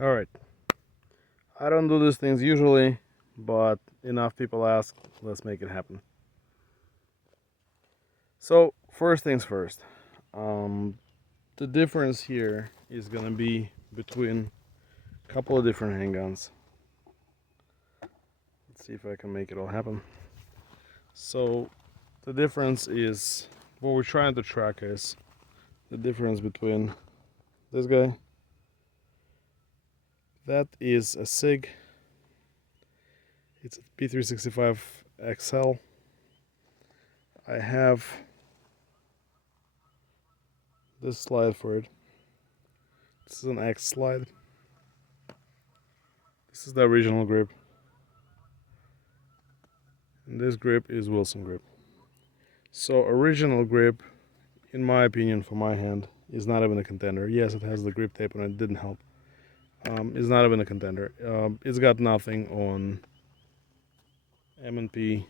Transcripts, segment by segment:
Alright, I don't do these things usually, but enough people ask, let's make it happen. So, first things first. The difference here is gonna be between a couple of different handguns. Let's see if I can make it all happen. So, the difference is, what we're trying to track is the difference between this guy. That is a SIG. It's a P365xl. I have this slide for it. This is an X slide. This is the original grip. And this grip is Wilson grip. So original grip, in my opinion, for my hand, is not even a contender. Yes, it has the grip tape and it didn't help. It's not even a contender. It's got nothing on M&P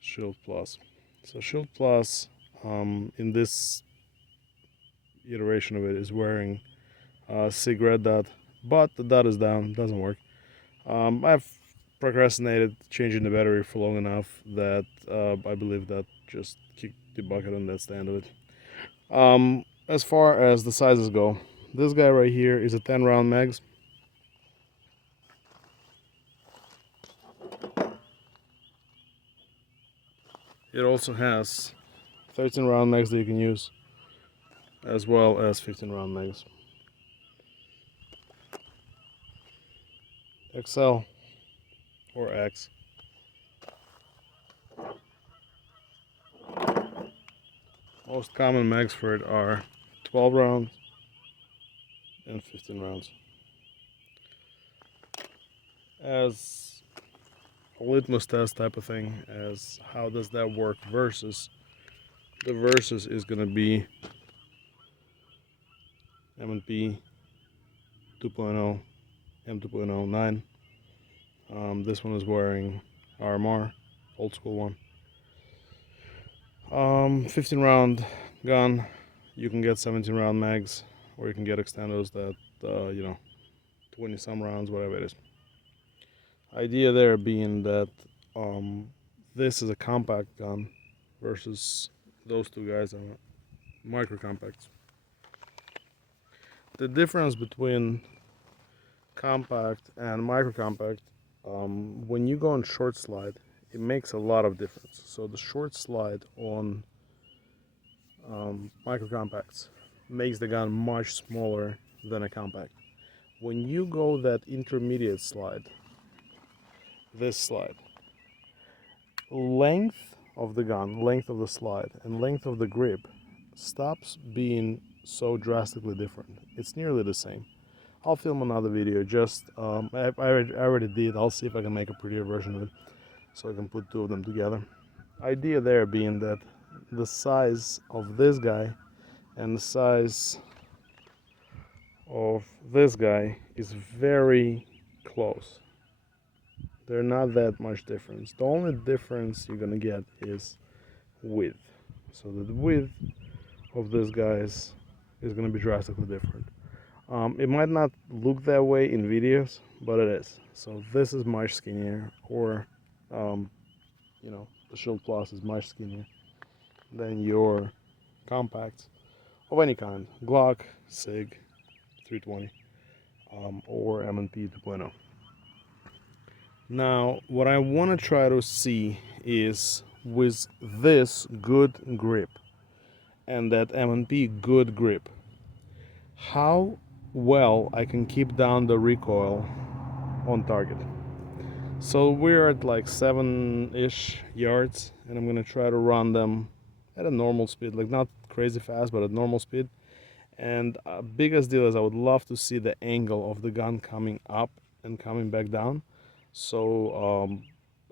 Shield Plus. So Shield Plus, in this iteration of it, is wearing a SIG red dot, but the dot is down, doesn't work. I've procrastinated changing the battery for long enough that I believe that just kicked the bucket and that's the end of it. As far as the sizes go, this guy right here is a 10 round mags. It also has 13 round mags that you can use, as well as 15 round mags. XL or X. Most common mags for it are 12 rounds and 15 rounds. As a litmus test type of thing, as how does that work versus, the versus is going to be M&P 2.0, M2.09. This one is wearing RMR, old school one. 15 round gun, you can get 17 round mags, or you can get extendos that, 20 some rounds, whatever it is. Idea there being that this is a compact gun versus those two guys are Microcompacts. The difference between compact and Microcompact, when you go on short slide, it makes a lot of difference. So the short slide on Microcompacts makes the gun much smaller than a compact. When you go that intermediate slide, this slide, length of the gun, length of the slide, and length of the grip stops being so drastically different. It's nearly the same. I'll film another video, just I already did. I'll see if I can make a prettier version of it so I can put two of them together. Idea there being that the size of this guy and the size of this guy is very close. They're not that much difference. The only difference you're gonna get is width. So the width of this guys is gonna be drastically different. It might not look that way in videos, but it is. So this is much skinnier, or the Shield Plus is much skinnier than your compacts of any kind, Glock, SIG, 320, or M&P 2.0. Now, what I want to try to see is, with this good grip and that M&P good grip, how well I can keep down the recoil on target. So we're at like 7-ish yards, and I'm gonna try to run them at a normal speed, like not crazy fast, but at normal speed. And biggest deal is I would love to see the angle of the gun coming up and coming back down, so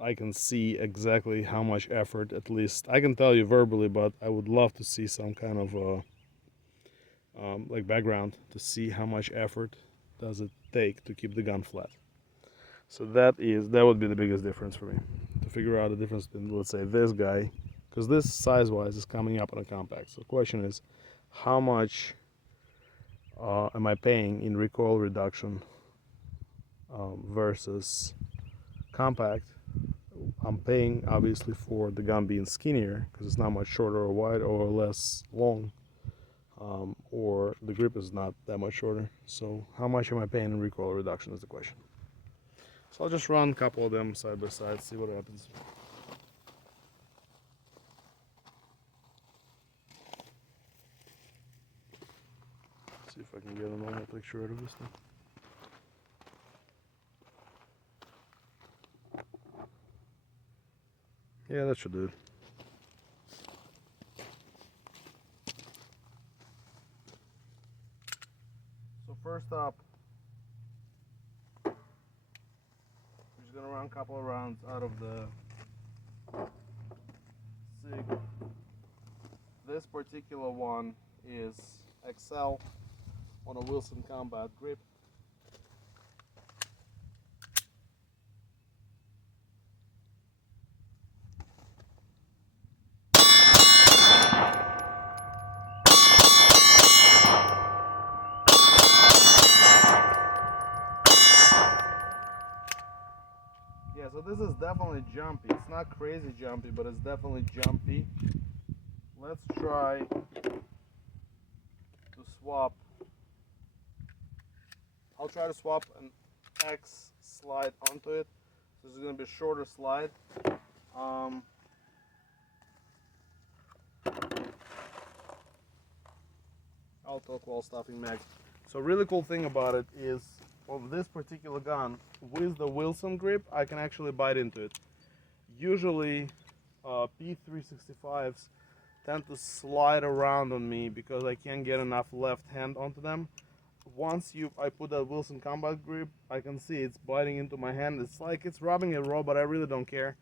I can see exactly how much effort, at least I can tell you verbally, but I would love to see some kind of like background to see how much effort does it take to keep the gun flat. So that would be the biggest difference for me, to figure out the difference between, let's say, this guy, because this size-wise is coming up on a compact. So the question is, how much am I paying in recoil reduction versus compact. I'm paying obviously for the gun being skinnier because it's not much shorter or wide or less long, or the grip is not that much shorter. So how much am I paying in recoil reduction is the question. So I'll just run a couple of them side by side, see what happens. See if I can get a normal picture out of this thing. Yeah, that should do it. So first up, we're just gonna run a couple of rounds out of the SIG. This particular one is XL on a Wilson Combat grip. Yeah, so this is definitely jumpy. It's not crazy jumpy, but it's definitely jumpy. Let's try to swap. I'll try to swap an X slide onto it. So this is going to be a shorter slide. I'll talk while stuffing mag. So really cool thing about it is, of this particular gun, with the Wilson grip, I can actually bite into it. Usually P365s tend to slide around on me because I can't get enough left hand onto them. Once I put that Wilson Combat grip, I can see it's biting into my hand. It's like it's rubbing it raw, but I really don't care.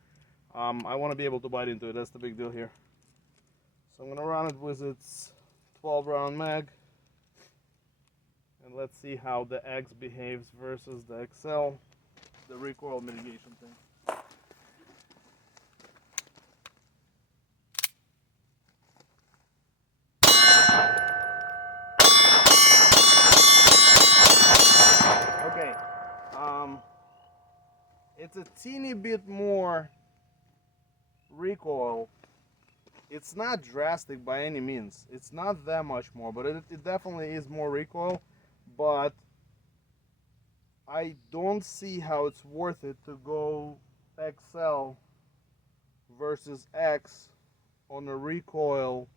I want to be able to bite into it. That's the big deal here. So I'm going to run it with its 12 round mag. And let's see how the X behaves versus the XL, the recoil mitigation thing. Okay, it's a teeny bit more recoil. It's not drastic by any means. It's not that much more, but it definitely is more recoil. But I don't see how it's worth it to go XL versus X on a recoil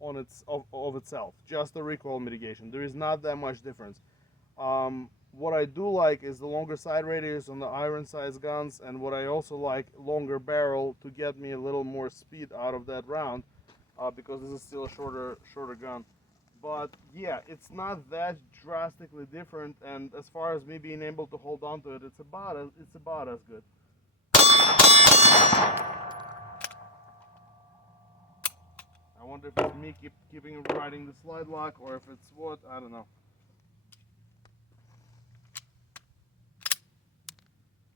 on of itself, just the recoil mitigation. There is not that much difference. What I do like is the longer side radius on the iron size guns, and what I also like, longer barrel to get me a little more speed out of that round, because this is still a shorter gun. But yeah, it's not that drastically different, and as far as me being able to hold on to it, it's about as good. I wonder if it's me keeping riding the slide lock, or if it's what, I don't know.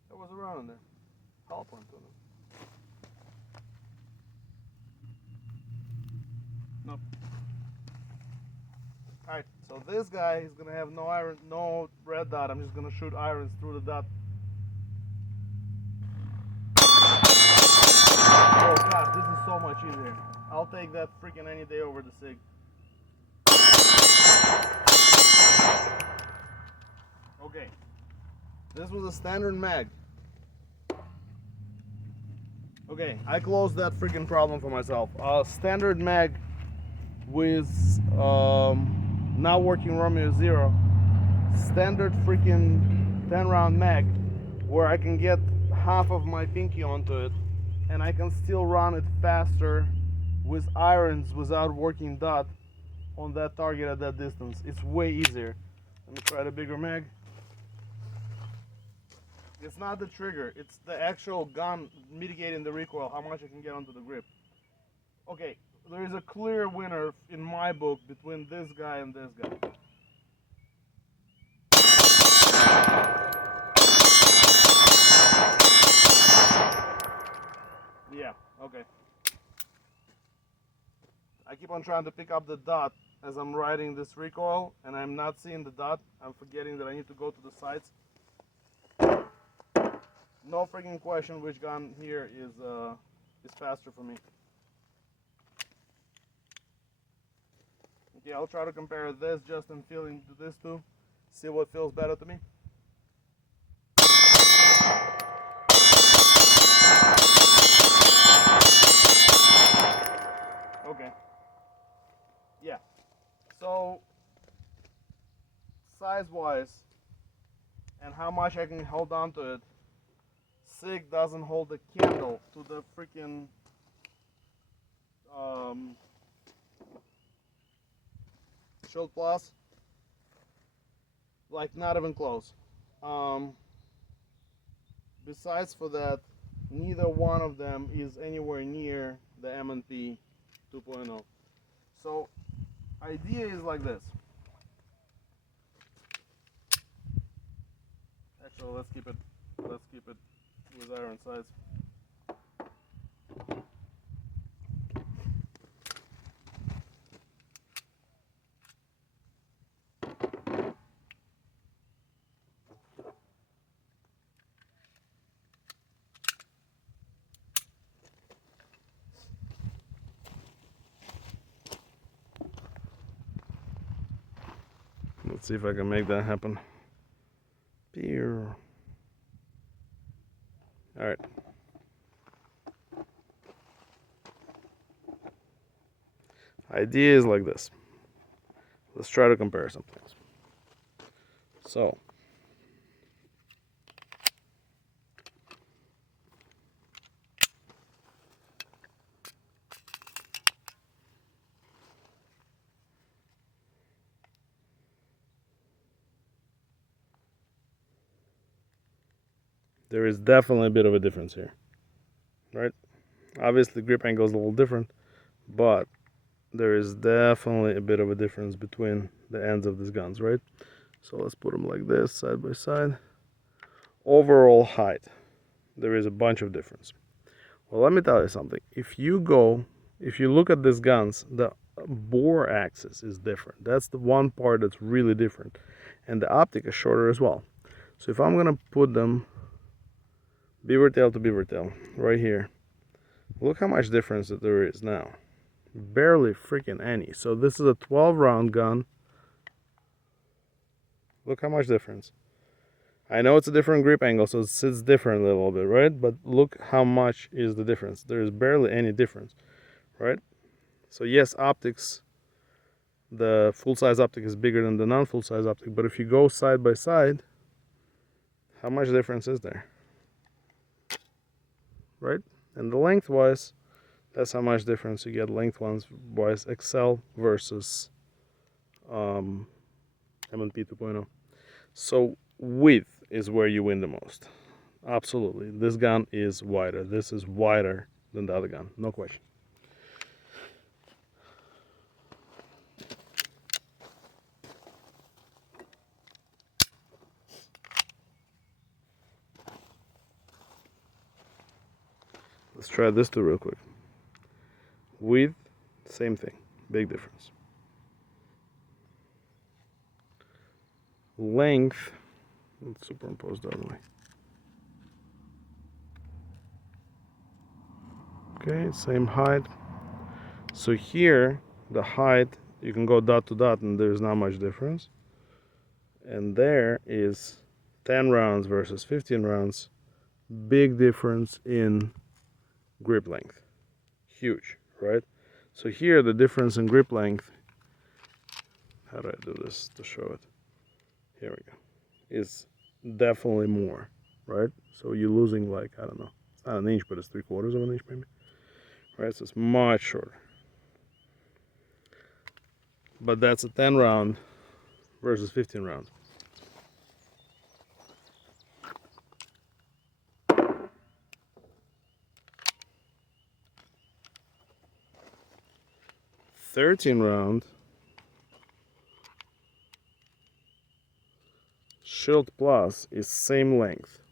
There was a round in there. Help on to them. Nope. Alright, so this guy is gonna have no iron, no red dot. I'm just gonna shoot irons through the dot. Oh god, this is so much easier. I'll take that freaking any day over the SIG. Okay, this was a standard mag. Okay, I closed that freaking problem for myself. Standard mag with not working Romeo 0. Standard freaking 10 round mag where I can get half of my pinky onto it and I can still run it faster with irons without working dot on that target at that distance. It's way easier. Let me try the bigger mag. It's not the trigger, it's the actual gun mitigating the recoil, how much I can get onto the grip. Okay, there is a clear winner in my book between this guy and this guy. Yeah, okay. I keep on trying to pick up the dot as I'm riding this recoil and I'm not seeing the dot. I'm forgetting that I need to go to the sides. No freaking question which gun here is faster for me. Okay, I'll try to compare this just in feeling to this two. See what feels better to me. Okay. Yeah. So size-wise and how much I can hold on to it, SIG doesn't hold a candle to the freaking Shield Plus. Like, not even close. Besides for that, neither one of them is anywhere near the M&P 2.0. So idea is like this. Actually, let's keep it with iron sights. Let's see if I can make that happen. Peer. All right. Idea is like this. Let's try to compare some things. So, there is definitely a bit of a difference here, right? Obviously, grip angle is a little different, but there is definitely a bit of a difference between the ends of these guns, right? So let's put them like this, side by side. Overall height, there is a bunch of difference. Well, let me tell you something. If you look at these guns, the bore axis is different. That's the one part that's really different. And the optic is shorter as well. So if I'm gonna put them beaver tail to beaver tail right here, look how much difference that there is now. Barely freaking any. So this is a 12 round gun. Look how much difference. I know it's a different grip angle, so it sits different a little bit, right? But look how much is the difference. There is barely any difference, right? So yes, optics, the full-size optic is bigger than the non-full-size optic, but if you go side by side, how much difference is there? Right? And the length-wise, that's how much difference you get length-wise XL versus M&P 2.0. So width is where you win the most. Absolutely. This gun is wider. This is wider than the other gun. No question. Let's try this too real quick. Width, same thing. Big difference. Length, let's superimpose the other way. Okay, same height. So here, the height, you can go dot to dot and there's not much difference. And there is 10 rounds versus 15 rounds. Big difference in grip length. Huge, right? So here, the difference in grip length, how do I do this to show it? Here we go. Is definitely more, right? So you're losing, like, I don't know, it's not an inch, but it's 3/4 of an inch maybe, right? So it's much shorter. But that's a 10 round versus 15 round. "13 round Shield Plus is same length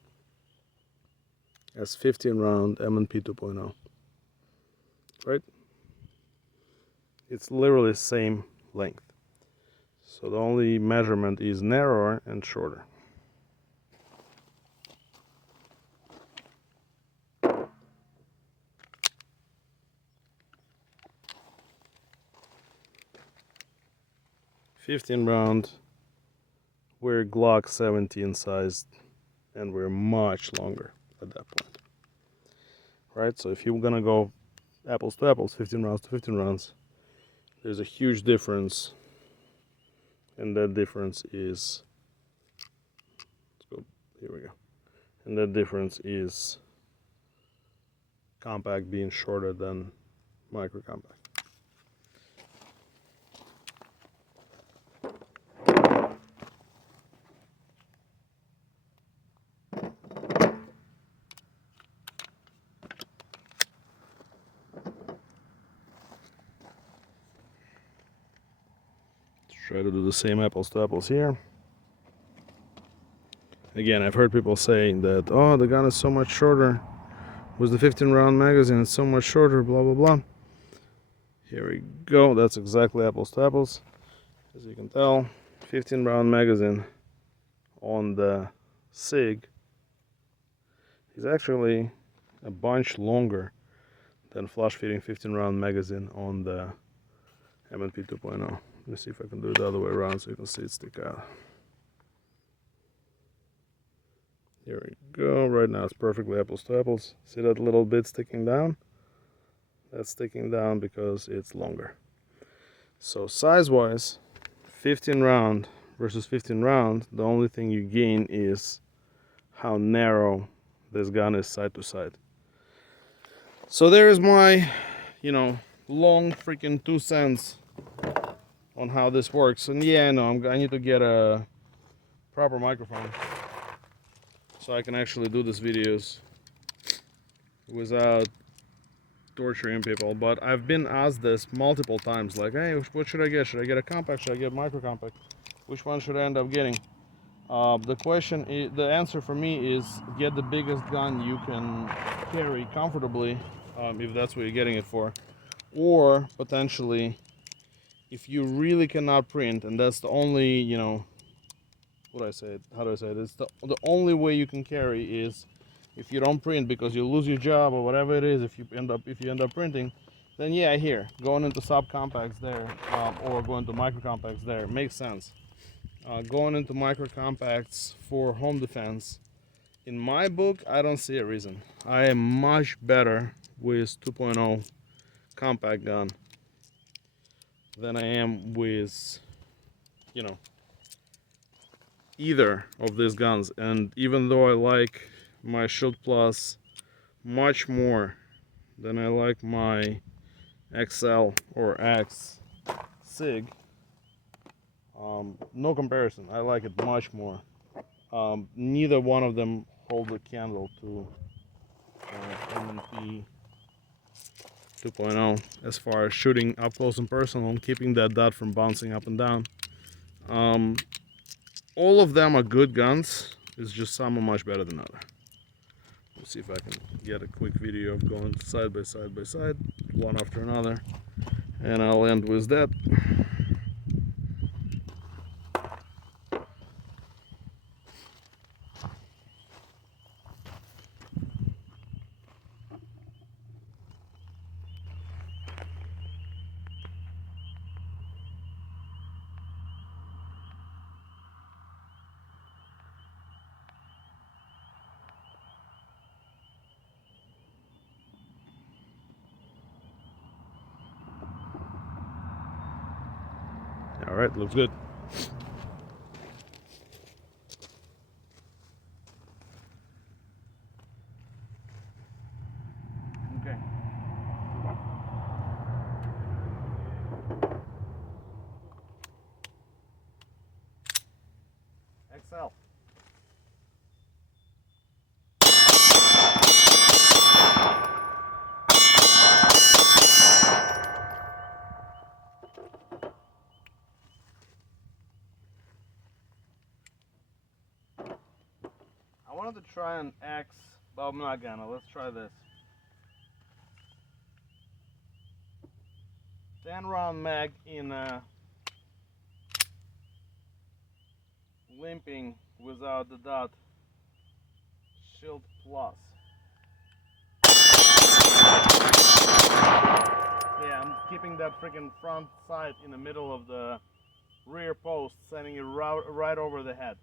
as 15 round M&P 2.0, right? It's literally same length. So the only measurement is narrower and shorter. .15 round. We're Glock 17 sized, and we're much longer at that point. Right? So if you're gonna go apples to apples, 15 rounds to 15 rounds, there's a huge difference, and that difference is, let's go, here we go, and that difference is compact being shorter than micro compact. Try to do the same apples to apples here. Again, I've heard people saying that, oh, the gun is so much shorter with the 15 round magazine, it's so much shorter, blah blah blah. Here we go, that's exactly apples to apples. As you can tell, 15 round magazine on the SIG is actually a bunch longer than flush fitting 15 round magazine on the M&P 2.0. Let me see if I can do it the other way around so you can see it stick out. Here we go. Right now it's perfectly apples to apples. See that little bit sticking down? That's sticking down because it's longer. So size-wise, 15 round versus 15 round, the only thing you gain is how narrow this gun is side to side. So there's my, long freaking 2 cents on how this works. And yeah, I know I need to get a proper microphone so I can actually do these videos without torturing people. But I've been asked this multiple times, like, hey, what should I get? Should I get a compact? Should I get a micro compact? Which one should I end up getting? The answer for me is get the biggest gun you can carry comfortably, if that's what you're getting it for. Or potentially, if you really cannot print, and that's the only, how do I say it? It's the only way you can carry is if you don't print because you lose your job or whatever it is. If you end up printing, then yeah, here going into subcompacts there, or going to microcompacts there makes sense. Going into microcompacts for home defense, in my book, I don't see a reason. I am much better with 2.0 compact gun than I am with, either of these guns. And even though I like my Shield Plus much more than I like my XL or X SIG, no comparison. I like it much more. Neither one of them hold a candle to M&P 2.0 as far as shooting up close and personal and keeping that dot from bouncing up and down. All of them are good guns. It's just some are much better than others. Let's see if I can get a quick video of going side by side by side, one after another, and I'll end with that. All right, looks good. Okay. XL. I wanted to try an X, but I'm not gonna. Let's try this. 10 round mag in a limping without the dot Shield Plus. Yeah, I'm keeping that freaking front sight in the middle of the rear post, sending it right over the head.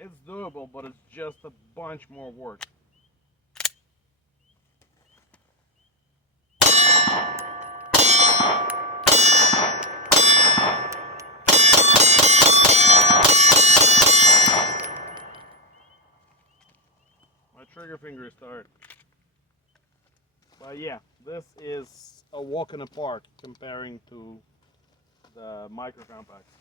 It's doable, but it's just a bunch more work. My trigger finger is tired. But yeah, this is a walk in the park comparing to the Microcompacts.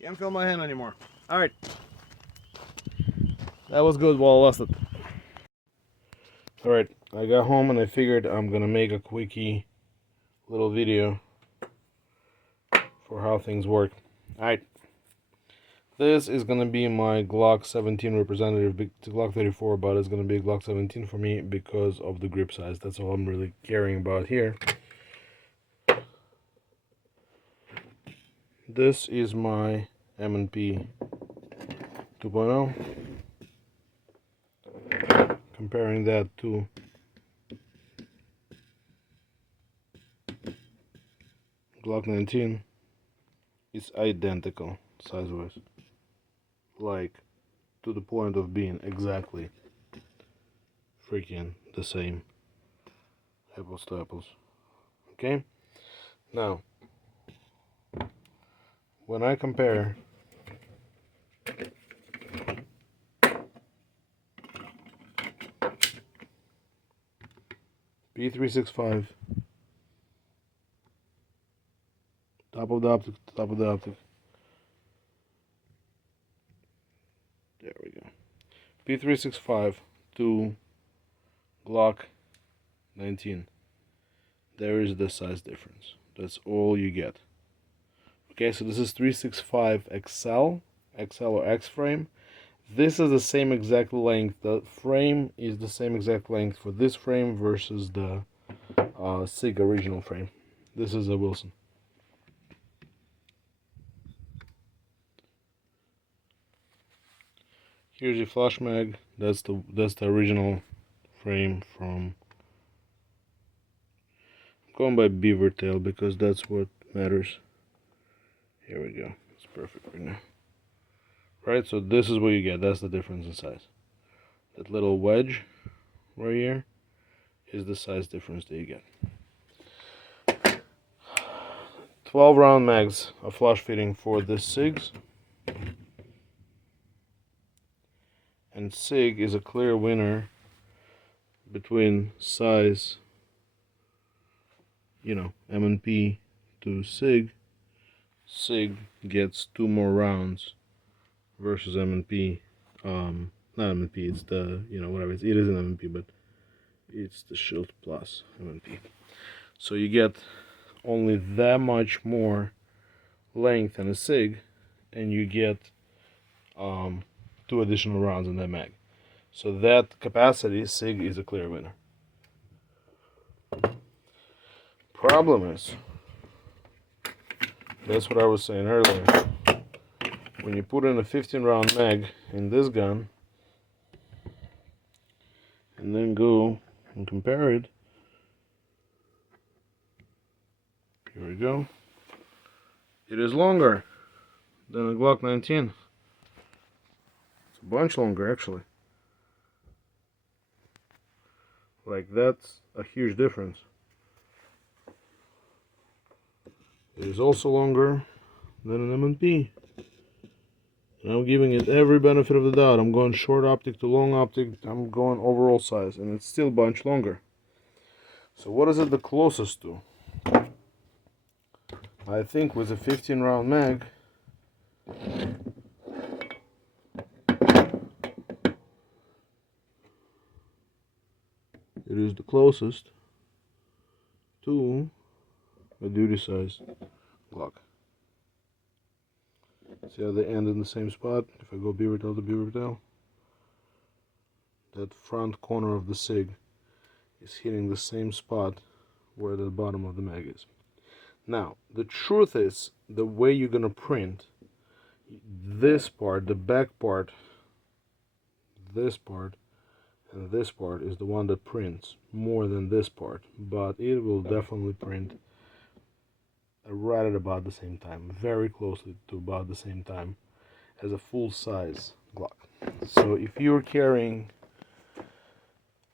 Can't feel my hand anymore. Alright. That was good while I lost it. Alright, I got home and I figured I'm gonna make a quickie little video for how things work. Alright. This is gonna be my Glock 17 representative. The Glock 34, but it's gonna be a Glock 17 for me because of the grip size. That's all I'm really caring about here. This is my M&P 2.0. Comparing that to Glock 19, it's identical size-wise, like to the point of being exactly freaking the same, apples to apples. Okay, now when I compare P365, top of the optic, top of the optic. There we go. P365 to Glock 19. There is the size difference. That's all you get. Okay, so this is 365xl, XL or X frame. This is the same exact length. The frame is the same exact length for this frame versus the SIG original frame. This is a Wilson. Here's your flash mag. That's the original frame from. I'm going by beaver tail because that's what matters. Here we go. It's perfect right now. Right, so this is what you get. That's the difference in size. That little wedge right here is the size difference that you get. 12 round mags are flush fitting for this SIGs. And SIG is a clear winner between size, you know, M&P to SIG. SIG gets 2 more rounds versus M&P. Not M&P, it's the, you know, whatever, it is an M&P, but it's the Shield Plus M&P. So you get only that much more length in a SIG, and you get 2 additional rounds in that mag. So that capacity, SIG is a clear winner. Problem is, that's what I was saying earlier. When you put in a 15 round mag in this gun, and then go and compare it, here we go. It is longer than a Glock 19. It's a bunch longer, actually. Like, that's a huge difference. It is also longer than an M&P. And I'm giving it every benefit of the doubt. I'm going short optic to long optic. I'm going overall size, and it's still a bunch longer. So what is it the closest to? I think with a 15 round mag, it is the closest to a duty size Glock. See how they end in the same spot? If I go beaver tail to beaver tail, that front corner of the SIG is hitting the same spot where the bottom of the mag is. Now, the truth is, the way you're gonna print this part, the back part, this part, and this part is the one that prints more than this part, but it will definitely print right at about the same time, very closely to about the same time as a full-size Glock. So if you're carrying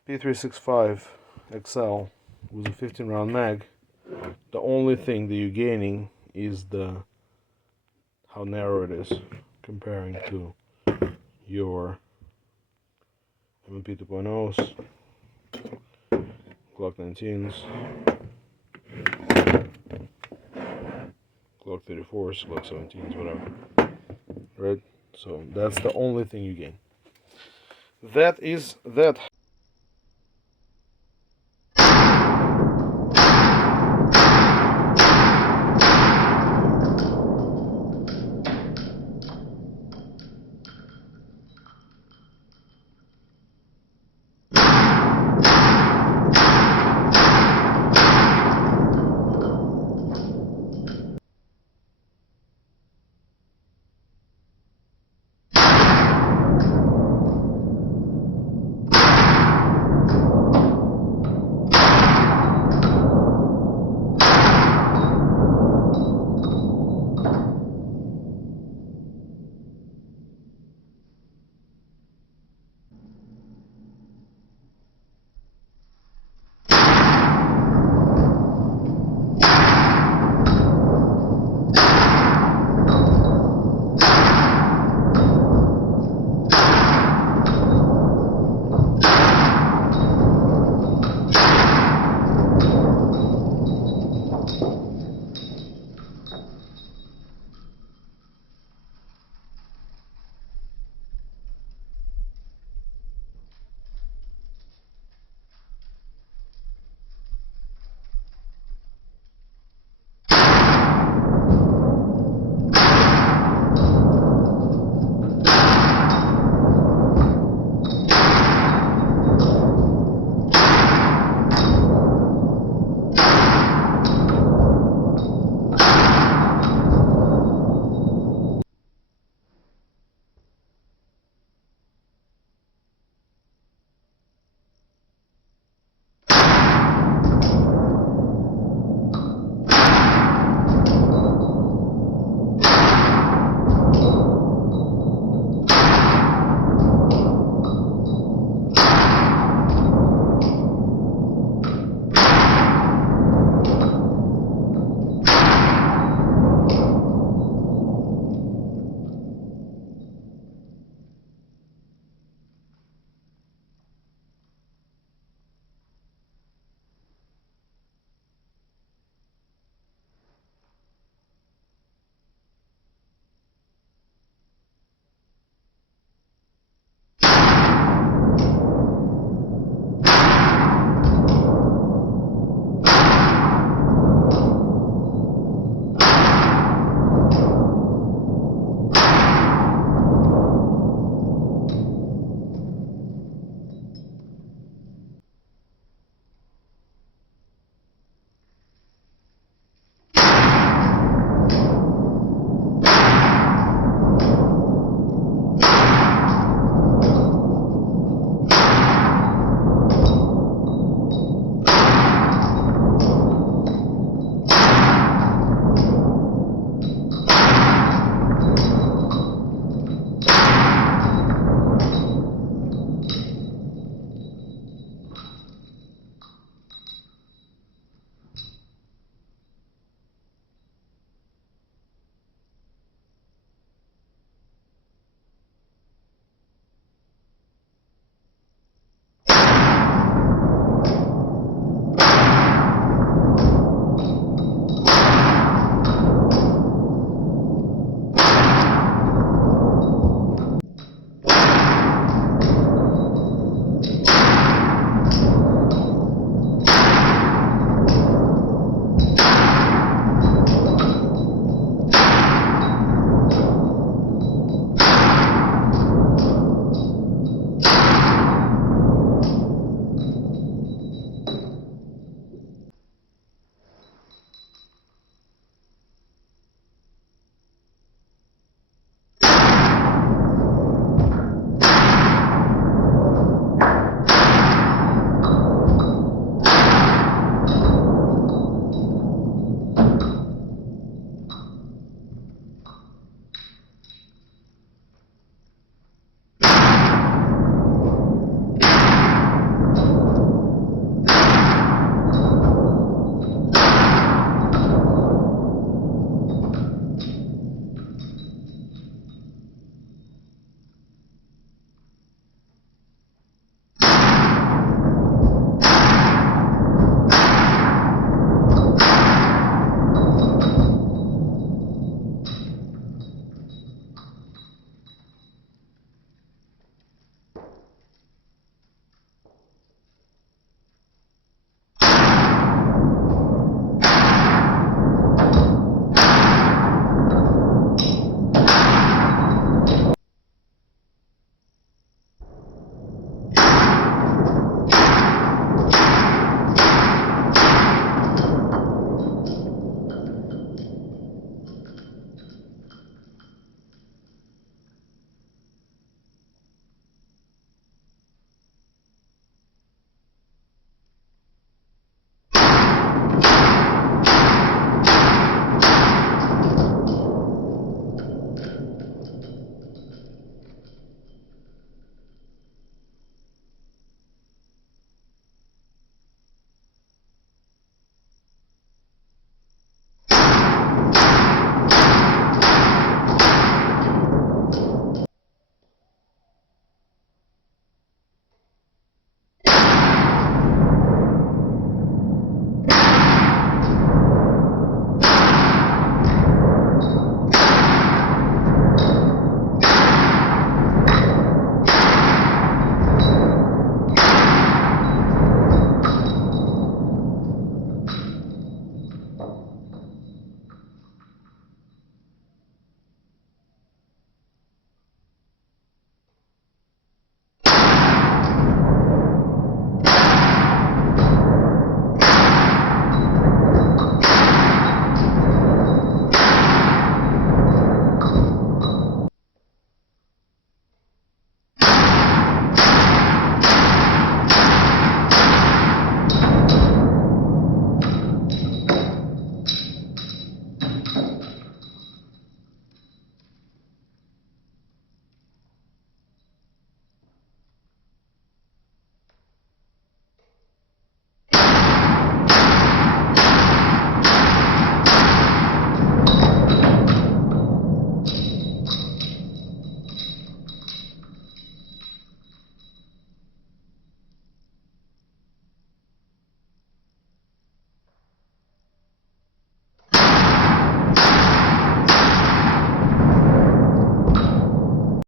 P365xl with a 15 round mag, the only thing that you're gaining is how narrow it is comparing to your M&P 2.0s, Glock 19s, Glock 34s, Glock 17s, whatever. Right? So that's the only thing you gain. That is that.